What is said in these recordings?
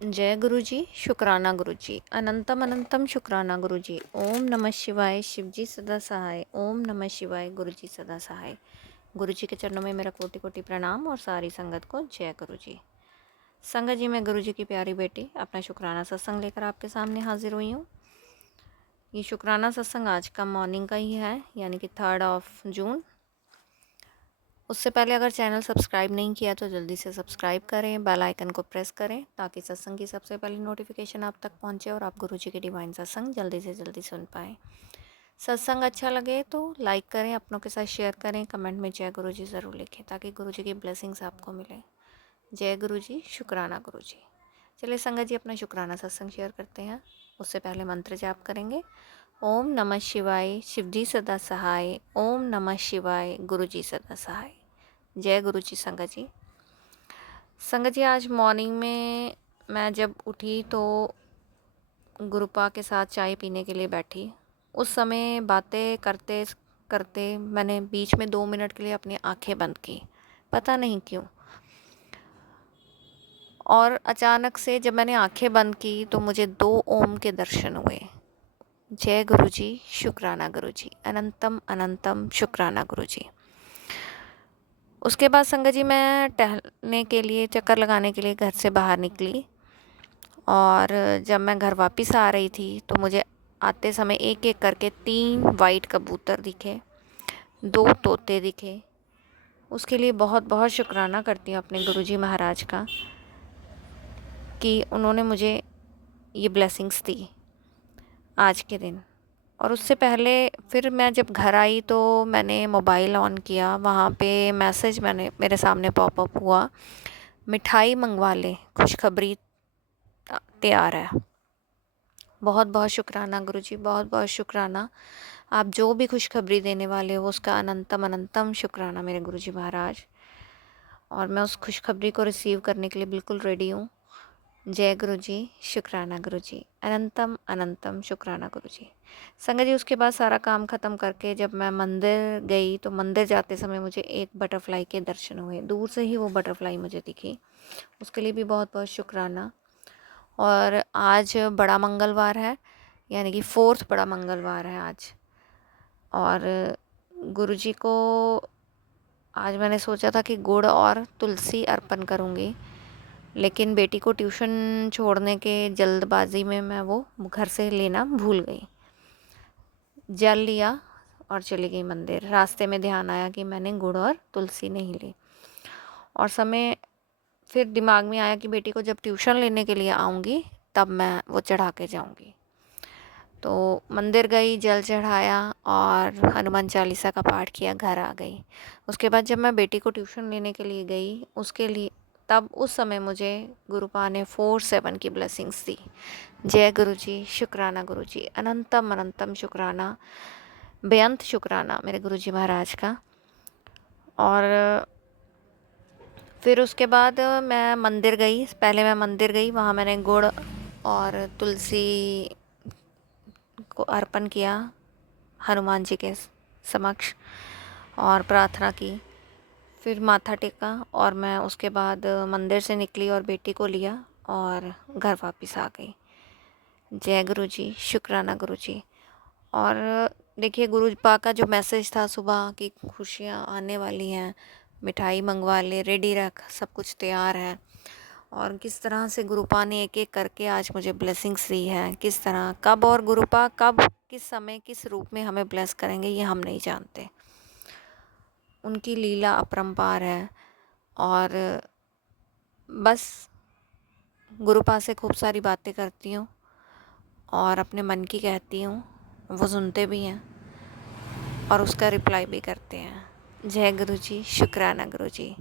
जय गुरु जी, शुक्राना गुरु जी, अनंतम अनंतम शुक्राना गुरु जी। ओम नमः शिवाय, शिव जी सदा सहाय। ओम नमः शिवाय, गुरु जी सदा सहाय। गुरु जी के चरणों में मेरा कोटि कोटि प्रणाम और सारी संगत को जय गुरु जी। संगत जी, मैं गुरु जी की प्यारी बेटी अपना शुक्राना सत्संग लेकर आपके सामने हाजिर हुई हूँ। ये शुक्राना सत्संग आज का मॉर्निंग का ही है, यानी कि 3 जून। उससे पहले अगर चैनल सब्सक्राइब नहीं किया तो जल्दी से सब्सक्राइब करें, बेल आइकन को प्रेस करें ताकि सत्संग की सबसे पहले नोटिफिकेशन आप तक पहुंचे और आप गुरु जी के डिवाइन सत्संग जल्दी से जल्दी सुन पाएँ। सत्संग अच्छा लगे तो लाइक करें, अपनों के साथ शेयर करें, कमेंट में जय गुरु जी ज़रूर लिखें ताकि गुरु जी की ब्लेसिंग्स आपको मिले। जय गुरु जी, शुक्राना गुरु जी। चलिए संगत जी, अपना शुक्राना सत्संग शेयर करते हैं। उससे पहले मंत्र जाप करेंगे। ओम नमः शिवाय, शिव जी सदा सहाय। ओम नमः शिवाय, गुरु जी सदा सहाय। जय गुरु जी। संगत जी, आज मॉर्निंग में मैं जब उठी तो गुरुपा के साथ चाय पीने के लिए बैठी। उस समय बातें करते करते मैंने बीच में 2 मिनट के लिए अपनी आंखें बंद की, पता नहीं क्यों। और अचानक से जब मैंने आंखें बंद की तो मुझे 2 ओम के दर्शन हुए। जय गुरु जी, शुक्राना गुरु जी, अनंतम अनंतम शुक्राना गुरु जी। उसके बाद संगत जी, मैं टहलने के लिए, चक्कर लगाने के लिए घर से बाहर निकली। और जब मैं घर वापस आ रही थी तो मुझे आते समय एक एक करके 3 वाइट कबूतर दिखे, 2 तोते दिखे। उसके लिए बहुत बहुत शुक्राना करती हूँ अपने गुरुजी महाराज का कि उन्होंने मुझे ये ब्लेसिंग्स दी आज के दिन। और उससे पहले फिर मैं जब घर आई तो मैंने मोबाइल ऑन किया, वहाँ पे मैसेज मेरे सामने पॉपअप हुआ, मिठाई मंगवा ले, खुशखबरी तैयार है। बहुत बहुत शुक्राना गुरुजी, बहुत बहुत शुक्राना। आप जो भी खुशखबरी देने वाले हो उसका अनंतम अनंतम शुक्राना मेरे गुरुजी महाराज। और मैं उस खुशखबरी को रिसीव करने के लिए बिल्कुल रेडी हूँ। जय गुरु जी, शुक्राना गुरु जी, अनंतम अनंतम शुक्राना गुरु जी। संगत जी, उसके बाद सारा काम ख़त्म करके जब मैं मंदिर गई तो मंदिर जाते समय मुझे एक बटरफ्लाई के दर्शन हुए। दूर से ही वो बटरफ्लाई मुझे दिखी, उसके लिए भी बहुत बहुत शुक्राना। और आज बड़ा मंगलवार है, यानी कि 4th बड़ा मंगलवार है आज। और गुरुजी को आज मैंने सोचा था कि गुड़ और तुलसी अर्पण करूँगी, लेकिन बेटी को ट्यूशन छोड़ने के जल्दबाजी में मैं वो घर से लेना भूल गई। जल लिया और चली गई मंदिर। रास्ते में ध्यान आया कि मैंने गुड़ और तुलसी नहीं ली। और समय फिर दिमाग में आया कि बेटी को जब ट्यूशन लेने के लिए आऊँगी तब मैं वो चढ़ा के जाऊँगी। तो मंदिर गई, जल चढ़ाया और हनुमान चालीसा का पाठ किया, घर आ गई। उसके बाद जब मैं बेटी को ट्यूशन लेने के लिए गई, उसके लिए तब उस समय मुझे गुरुपा ने 4-7 की ब्लेसिंग्स दी। जय गुरु जी, शुक्राना गुरु जी, अनंतम अनंतम शुक्राना, बेअंत शुक्राना मेरे गुरु जी महाराज का। और फिर उसके बाद मैं मंदिर गई। पहले मैं मंदिर गई, वहाँ मैंने गुड़ और तुलसी को अर्पण किया हनुमान जी के समक्ष और प्रार्थना की। फिर माथा टेका और मैं उसके बाद मंदिर से निकली और बेटी को लिया और घर वापस आ गई। जय गुरु जी, शुक्राना गुरु जी। और देखिए, गुरुपा का जो मैसेज था सुबह कि खुशियाँ आने वाली हैं, मिठाई मंगवा ले, रेडी रख, सब कुछ तैयार है। और किस तरह से गुरुपा ने एक एक करके आज मुझे ब्लेसिंग्स दी है, किस तरह, कब और गुरुपा कब, किस समय, किस रूप में हमें ब्लेस करेंगे ये हम नहीं जानते। उनकी लीला अपरंपार है। और बस गुरुपा से खूब सारी बातें करती हूँ और अपने मन की कहती हूँ, वो सुनते भी हैं और उसका रिप्लाई भी करते हैं। जय गुरु जी, शुक्राना गुरु जी।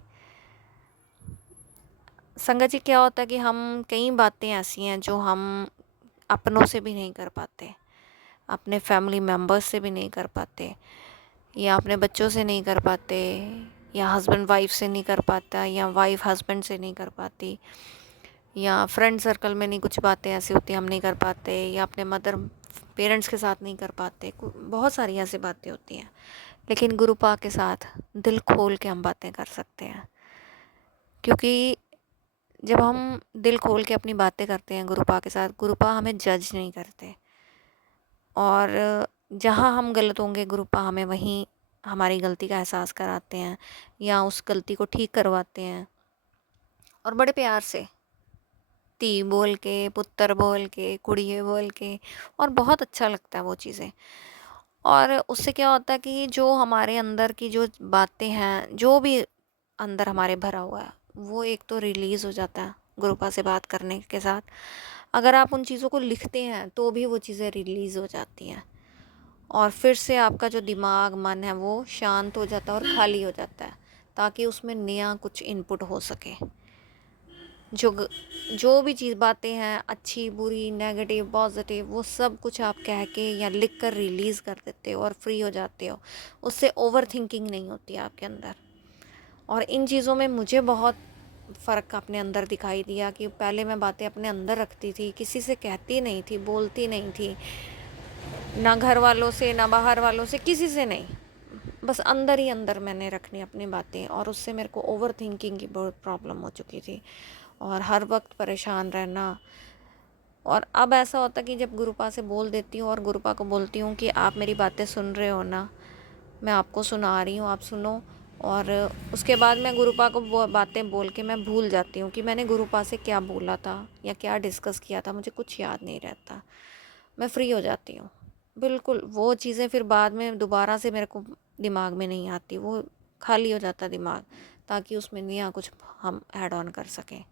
संगत जी, क्या होता है कि हम कई बातें ऐसी हैं जो हम अपनों से भी नहीं कर पाते, अपने फैमिली मेम्बर्स से भी नहीं कर पाते, या अपने बच्चों से नहीं कर पाते, या हस्बैंड वाइफ से नहीं कर पाता, या वाइफ हस्बैंड से नहीं कर पाती, या फ्रेंड सर्कल में नहीं, कुछ बातें ऐसी होती हैं हम नहीं कर पाते, या अपने मदर पेरेंट्स के साथ नहीं कर पाते। बहुत सारी ऐसी बातें होती हैं, लेकिन गुरुपा के साथ दिल खोल के हम बातें कर सकते हैं। क्योंकि जब हम दिल खोल के अपनी बातें करते हैं गुरुपा के साथ, गुरुपा हमें जज नहीं करते, और जहाँ हम गलत होंगे गुरुपा हमें वहीं हमारी गलती का एहसास कराते हैं या उस गलती को ठीक करवाते हैं, और बड़े प्यार से ती बोल के, पुत्र बोल के, कुड़िए बोल के, और बहुत अच्छा लगता है वो चीज़ें। और उससे क्या होता है कि जो हमारे अंदर की जो बातें हैं, जो भी अंदर हमारे भरा हुआ है, वो एक तो रिलीज़ हो जाता है गुरुपा से बात करने के साथ। अगर आप उन चीज़ों को लिखते हैं तो भी वो चीज़ें रिलीज़ हो जाती हैं, और फिर से आपका जो दिमाग मन है वो शांत हो जाता है और खाली हो जाता है, ताकि उसमें नया कुछ इनपुट हो सके। जो भी चीज़ बातें हैं, अच्छी बुरी नेगेटिव पॉजिटिव, वो सब कुछ आप कह के या लिख कर रिलीज़ कर देते हो और फ्री हो जाते हो। उससे ओवर थिंकिंग नहीं होती है आपके अंदर। और इन चीज़ों में मुझे बहुत फ़र्क अपने अंदर दिखाई दिया कि पहले मैं बातें अपने अंदर रखती थी, किसी से कहती नहीं थी, बोलती नहीं थी, ना घर वालों से, ना बाहर वालों से, किसी से नहीं। बस अंदर ही अंदर मैंने रखनी अपनी बातें, और उससे मेरे को ओवर थिंकिंग की बहुत प्रॉब्लम हो चुकी थी, और हर वक्त परेशान रहना। और अब ऐसा होता कि जब गुरुपा से बोल देती हूँ और गुरुपा को बोलती हूँ कि आप मेरी बातें सुन रहे हो ना, मैं आपको सुना रही हूँ, आप सुनो। और उसके बाद मैं गुरुपा को बातें बोल के मैं भूल जाती हूँ कि मैंने गुरुपा से क्या बोला था या क्या डिस्कस किया था, मुझे कुछ याद नहीं रहता। मैं फ्री हो जाती हूँ बिल्कुल। वो चीज़ें फिर बाद में दोबारा से मेरे को दिमाग में नहीं आती, वो खाली हो जाता दिमाग, ताकि उसमें नया कुछ हम ऐड ऑन कर सकें।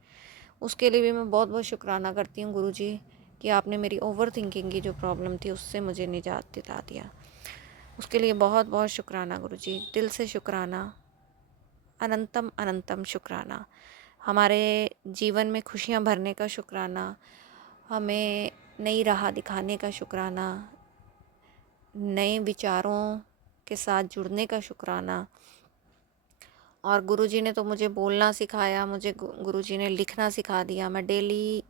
उसके लिए भी मैं बहुत बहुत शुक्राना करती हूँ गुरुजी कि आपने मेरी ओवर थिंकिंग की जो प्रॉब्लम थी उससे मुझे निजात दिला दिया। उसके लिए बहुत बहुत शुक्राना गुरुजी, दिल से शुक्राना, अनंतम अनंतम शुक्राना। हमारे जीवन में खुशियाँ भरने का शुक्राना, हमें नई राह दिखाने का शुक्राना, नए विचारों के साथ जुड़ने का शुक्राना। और गुरुजी ने तो मुझे बोलना सिखाया, मुझे गुरुजी ने लिखना सिखा दिया। मैं डेली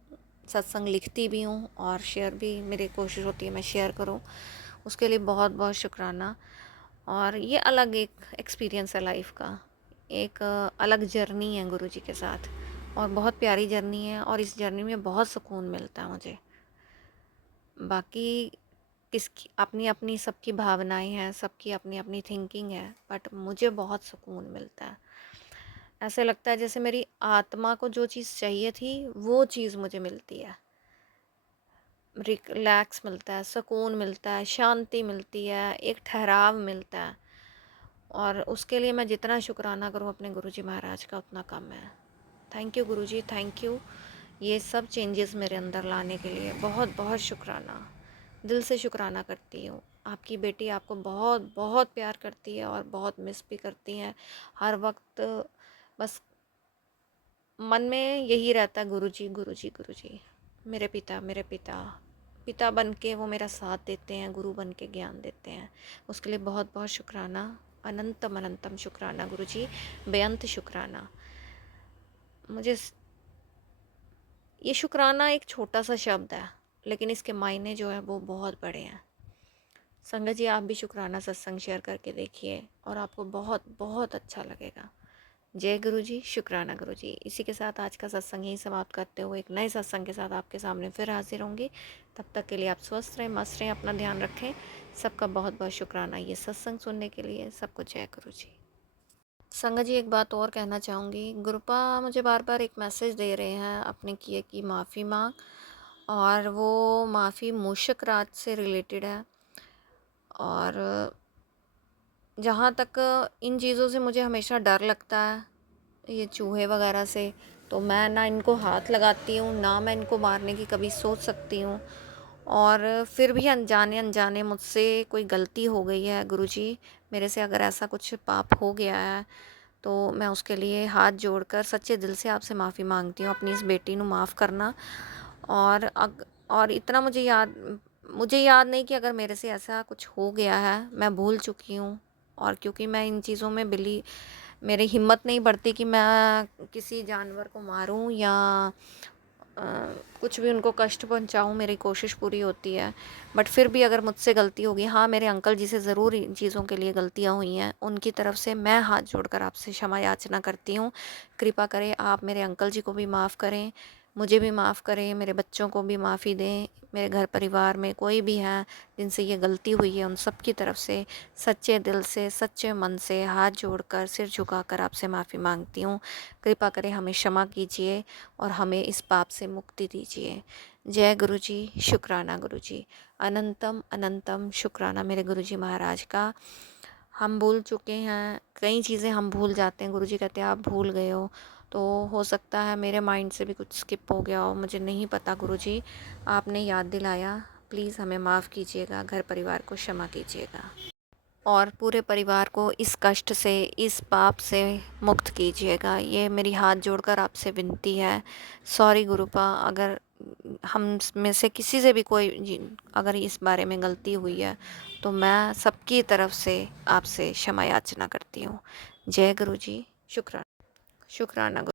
सत्संग लिखती भी हूँ और शेयर भी, मेरी कोशिश होती है मैं शेयर करूँ। उसके लिए बहुत बहुत शुक्राना। और ये अलग एक एक्सपीरियंस है लाइफ का, एक अलग जर्नी है गुरुजी के साथ, और बहुत प्यारी जर्नी है, और इस जर्नी में बहुत सुकून मिलता है मुझे। बाकी किसकी अपनी अपनी सबकी भावनाएं हैं, सबकी अपनी अपनी थिंकिंग है, बट मुझे बहुत सुकून मिलता है। ऐसे लगता है जैसे मेरी आत्मा को जो चीज़ चाहिए थी वो चीज़ मुझे मिलती है। रिलैक्स मिलता है, सुकून मिलता है, शांति मिलती है, एक ठहराव मिलता है। और उसके लिए मैं जितना शुक्राना करूँ अपने गुरुजी महाराज का उतना कम है। Thank you Guruji, thank you, ये सब चेंजेस मेरे अंदर लाने के लिए बहुत बहुत शुक्राना। दिल से शुक्राना करती हूँ। आपकी बेटी आपको बहुत बहुत प्यार करती है और बहुत मिस भी करती हैं हर वक्त। बस मन में यही रहता है, गुरुजी गुरुजी गुरुजी, मेरे पिता मेरे पिता। पिता बन के वो मेरा साथ देते हैं, गुरु बन के ज्ञान देते हैं। उसके लिए बहुत बहुत शुक्राना, अनंतम अनंतम शुक्राना गुरुजी, बेअंत शुक्राना। मुझे ये शुक्राना एक छोटा सा शब्द है, लेकिन इसके मायने जो है वो बहुत बड़े हैं। संगत जी, आप भी शुक्राना सत्संग शेयर करके देखिए और आपको बहुत बहुत अच्छा लगेगा। जय गुरु जी, शुक्राना गुरु जी। इसी के साथ आज का सत्संग यही समाप्त करते हुए एक नए सत्संग के साथ आपके सामने फिर हाजिर होंगी। तब तक के लिए आप स्वस्थ रहें, मस्त रहें, अपना ध्यान रखें। सबका बहुत बहुत शुक्राना ये सत्संग सुनने के लिए। सबको जय गुरु जी। संगत जी, एक बात और कहना चाहूँगी। गुरुपा मुझे बार बार एक मैसेज दे रहे हैं अपने किए की माफ़ी मांग, और वो माफ़ी मूषक राज से रिलेटेड है। और जहाँ तक इन चीज़ों से मुझे हमेशा डर लगता है, ये चूहे वगैरह से, तो मैं ना इनको हाथ लगाती हूँ, ना मैं इनको मारने की कभी सोच सकती हूँ। और फिर भी अनजाने अनजाने मुझसे कोई गलती हो गई है गुरुजी, मेरे से अगर ऐसा कुछ पाप हो गया है तो मैं उसके लिए हाथ जोड़कर सच्चे दिल से आपसे माफ़ी मांगती हूँ। अपनी इस बेटी ਨੂੰ माफ़ करना। और और इतना मुझे याद नहीं कि अगर मेरे से ऐसा कुछ हो गया है, मैं भूल चुकी हूँ। और क्योंकि मैं इन चीज़ों में मेरी हिम्मत नहीं बढ़ती कि मैं किसी जानवर को मारूं या कुछ भी उनको कष्ट पहुंचाऊं, मेरी कोशिश पूरी होती है। बट फिर भी अगर मुझसे गलती होगी, हाँ मेरे अंकल जी से ज़रूर इन चीज़ों के लिए गलतियां हुई हैं, उनकी तरफ से मैं हाथ जोड़कर आपसे क्षमा याचना करती हूँ। कृपा करें आप मेरे अंकल जी को भी माफ़ करें, मुझे भी माफ़ करें, मेरे बच्चों को भी माफ़ी दें। मेरे घर परिवार में कोई भी है जिनसे ये गलती हुई है, उन सब की तरफ से सच्चे दिल से, सच्चे मन से हाथ जोड़कर, सिर झुकाकर आपसे माफ़ी मांगती हूँ। कृपा करें हमें क्षमा कीजिए और हमें इस पाप से मुक्ति दीजिए। जय गुरु जी, शुक्राना गुरु जी। अनंतम अनंतम शुक्राना मेरे गुरु जी महाराज का। हम भूल चुके हैं, कई चीज़ें हम भूल जाते हैं। गुरु जी कहते हैं आप भूल गए हो सकता है मेरे माइंड से भी कुछ स्किप हो गया हो, मुझे नहीं पता गुरु जी, आपने याद दिलाया। प्लीज़ हमें माफ़ कीजिएगा, घर परिवार को क्षमा कीजिएगा और पूरे परिवार को इस कष्ट से, इस पाप से मुक्त कीजिएगा। ये मेरी हाथ जोड़कर आपसे विनती है। सॉरी गुरुपा, अगर हम में से किसी से भी अगर इस बारे में गलती हुई है तो मैं सबकी तरफ से आपसे क्षमा याचना करती हूँ। जय गुरु जी, शुक्राना। शुक्राना गुरु।